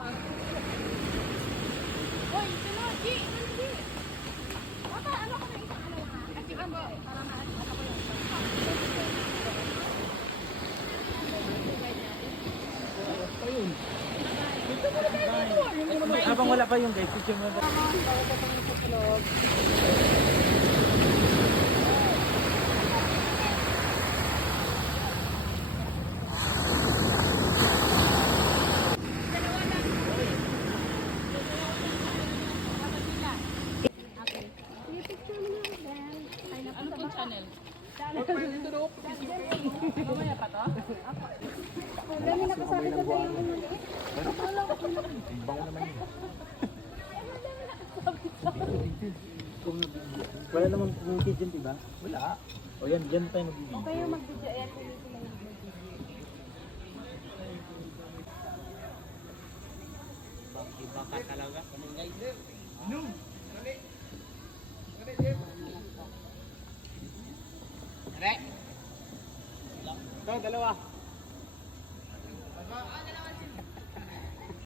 Hoy, sunod, G! G! Bata, ano ka na isang ano ha? At yung ano, para maalis ako yung Habang wala pa yung guys, picture mo na. ano pong channel? Mamaya pa to? Dami nakasabi ko sa iyo. Bango naman yun. Wala namang community dyan, diba? Wala. O yan, dyan tayo magbibigay. Okay yung mag-video. Ayan, tuloy sila yung mag-video. Iba ka talaga. Anong guys? Ito, dalawa.